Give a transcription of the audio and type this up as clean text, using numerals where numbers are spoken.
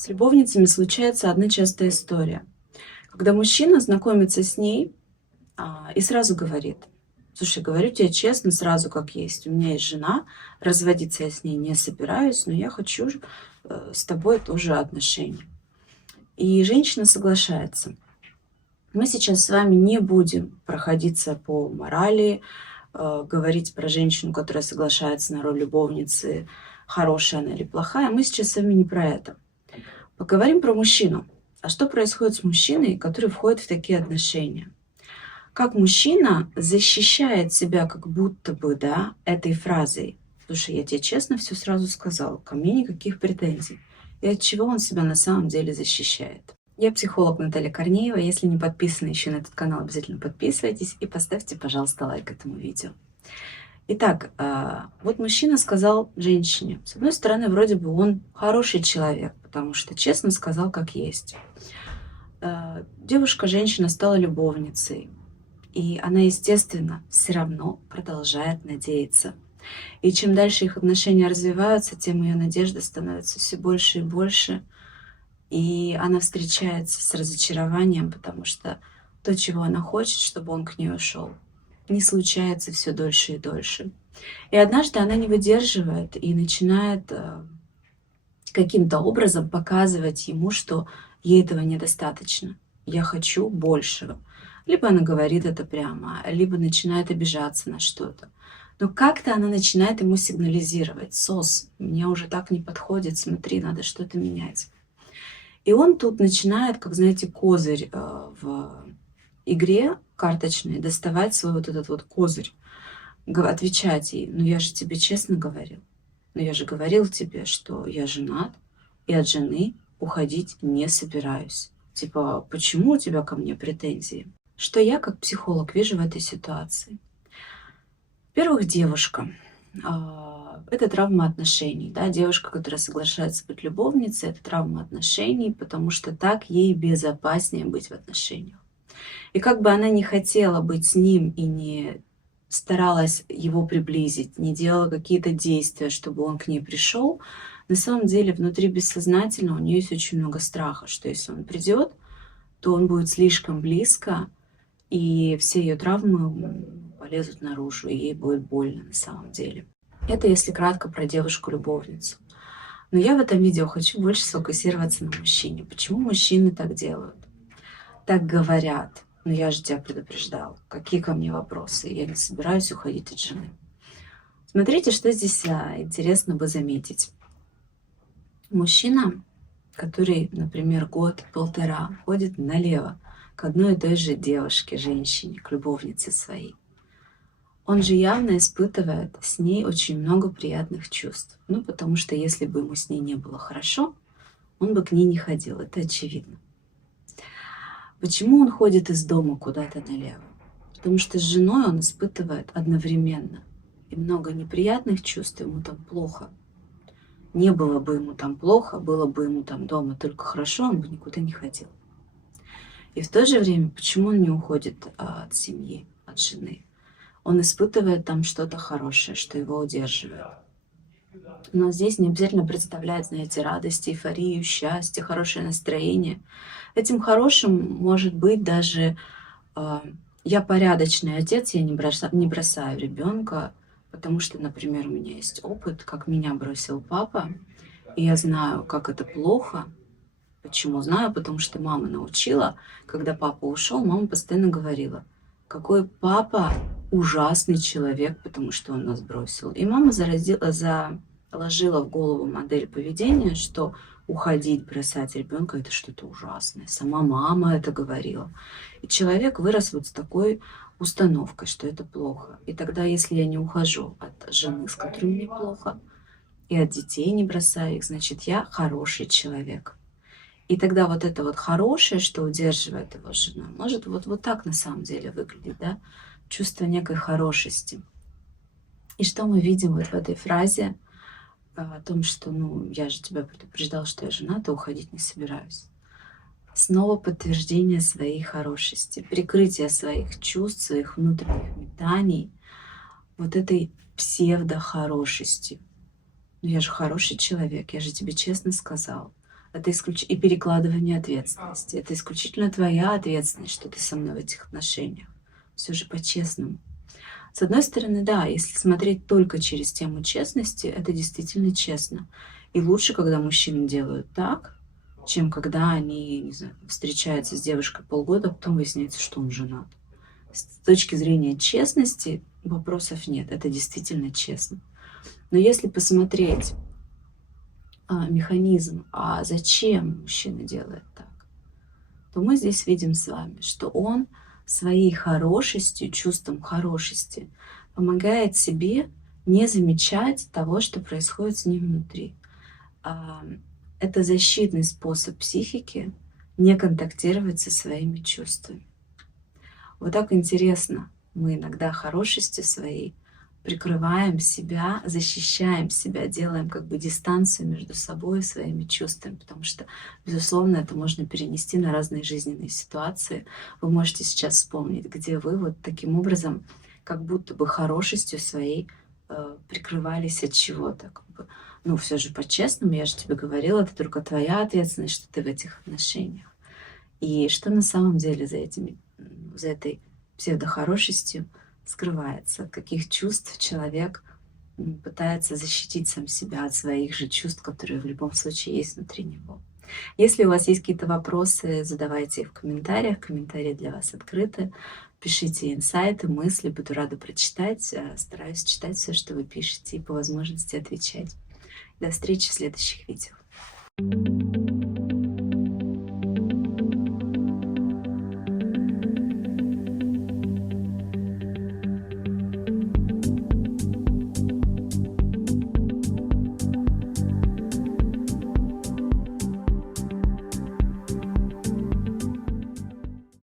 С любовницами случается одна частая история. Когда мужчина знакомится с ней и сразу говорит: слушай, говорю тебе честно, сразу как есть. У меня есть жена, разводиться я с ней не собираюсь, но я хочу с тобой тоже отношения. И женщина соглашается. Мы сейчас с вами не будем проходиться по морали, говорить про женщину, которая соглашается на роль любовницы, хорошая она или плохая. Мы сейчас с вами не про это. Поговорим про мужчину. А что происходит с мужчиной, который входит в такие отношения? Как мужчина защищает себя как будто бы, да, этой фразой: слушай, я тебе честно все сразу сказал, ко мне никаких претензий. И от чего он себя на самом деле защищает? Я психолог Наталья Корнеева. Если не подписаны еще на этот канал, обязательно подписывайтесь и поставьте, пожалуйста, лайк этому видео. Итак, вот мужчина сказал женщине. С одной стороны, вроде бы он хороший человек, потому что честно сказал, как есть. Девушка, женщина стала любовницей, и она, естественно, все равно продолжает надеяться. И чем дальше их отношения развиваются, тем ее надежда становится все больше и больше. И она встречается с разочарованием, потому что то, чего она хочет, чтобы он к ней ушел, не случается все дольше и дольше. И однажды она не выдерживает и начинает каким-то образом показывать ему, что ей этого недостаточно. Я хочу большего. Либо она говорит это прямо, либо начинает обижаться на что-то. Но как-то она начинает ему сигнализировать: «Сос, мне уже так не подходит, смотри, надо что-то менять». И он тут начинает, как, знаете, козырь в игре карточной, доставать свой вот этот вот козырь, отвечать ей: ну я же тебе честно говорил, но я же говорил тебе, что я женат и от жены уходить не собираюсь. Типа, почему у тебя ко мне претензии? Что я как психолог вижу в этой ситуации? Во-первых, девушка. Это травма отношений. Да? Девушка, которая соглашается быть любовницей, это травма отношений, потому что так ей безопаснее быть в отношениях. И как бы она не хотела быть с ним и не старалась его приблизить, не делала какие-то действия, чтобы он к ней пришел, на самом деле внутри бессознательно у нее есть очень много страха, что если он придет, то он будет слишком близко, и все ее травмы полезут наружу, и ей будет больно на самом деле. Это если кратко про девушку-любовницу. Но я в этом видео хочу больше сфокусироваться на мужчине. Почему мужчины так делают? Так говорят: ну я же тебя предупреждал, какие ко мне вопросы, я не собираюсь уходить от жены. Смотрите, что здесь интересно бы заметить. Мужчина, который, например, год-полтора ходит налево к одной и той же девушке, женщине, к любовнице своей, он же явно испытывает с ней очень много приятных чувств. Ну, потому что если бы ему с ней не было хорошо, он бы к ней не ходил, это очевидно. Почему он ходит из дома куда-то налево? Потому что с женой он испытывает одновременно и много неприятных чувств, ему там плохо. Не было бы ему там плохо, было бы ему там дома только хорошо, он бы никуда не ходил. И в то же время, почему он не уходит от семьи, от жены? Он испытывает там что-то хорошее, что его удерживает. Но здесь не обязательно представлять, знаете, радость, эйфорию, счастье, хорошее настроение. Этим хорошим может быть даже я порядочный отец, я не бросаю ребенка, потому что, например, у меня есть опыт, как меня бросил папа, и я знаю, как это плохо. Почему знаю? Потому что мама научила, когда папа ушел, мама постоянно говорила: какой папа ужасный человек, потому что он нас бросил. И мама заложила в голову модель поведения, что уходить, бросать ребенка — это что-то ужасное. Сама мама это говорила. И человек вырос вот с такой установкой, что это плохо. И тогда, если я не ухожу от жены, с которой мне плохо, и от детей не бросаю их, значит, я хороший человек. И тогда вот это вот хорошее, что удерживает его жена, может вот так на самом деле выглядеть, да? Чувство некой хорошести. И что мы видим вот в этой фразе о том, что, ну, я же тебя предупреждал, что я жената, уходить не собираюсь. Снова подтверждение своей хорошести, прикрытие своих чувств, своих внутренних метаний, вот этой псевдохорошести. Ну, я же хороший человек, я же тебе честно сказал. Это и перекладывание ответственности. Это исключительно твоя ответственность, что ты со мной в этих отношениях. Все же по-честному. С одной стороны, да, если смотреть только через тему честности, это действительно честно. И лучше, когда мужчины делают так, чем когда они, не знаю, встречаются с девушкой полгода, а потом выясняется, что он женат. С точки зрения честности вопросов нет, это действительно честно. Но если посмотреть механизм, а зачем мужчина делает так, то мы здесь видим с вами, что он своей хорошестью, чувством хорошести помогает себе не замечать того, что происходит с ним внутри. Это защитный способ психики не контактировать со своими чувствами. Вот так интересно. Мы иногда хорошестью своей прикрываем себя, защищаем себя, делаем как бы дистанцию между собой и своими чувствами, потому что, безусловно, это можно перенести на разные жизненные ситуации. Вы можете сейчас вспомнить, где вы вот таким образом как будто бы хорошестью своей прикрывались от чего-то. Как бы. Ну, все же по-честному, я же тебе говорила, это только твоя ответственность, что ты в этих отношениях. И что на самом деле за этой псевдохорошестью скрывается, от каких чувств человек пытается защитить сам себя от своих же чувств, которые в любом случае есть внутри него. Если у вас есть какие-то вопросы, задавайте их в комментариях. Комментарии для вас открыты. Пишите инсайты, мысли, буду рада прочитать. Стараюсь читать все, что вы пишете, и по возможности отвечать. До встречи в следующих видео.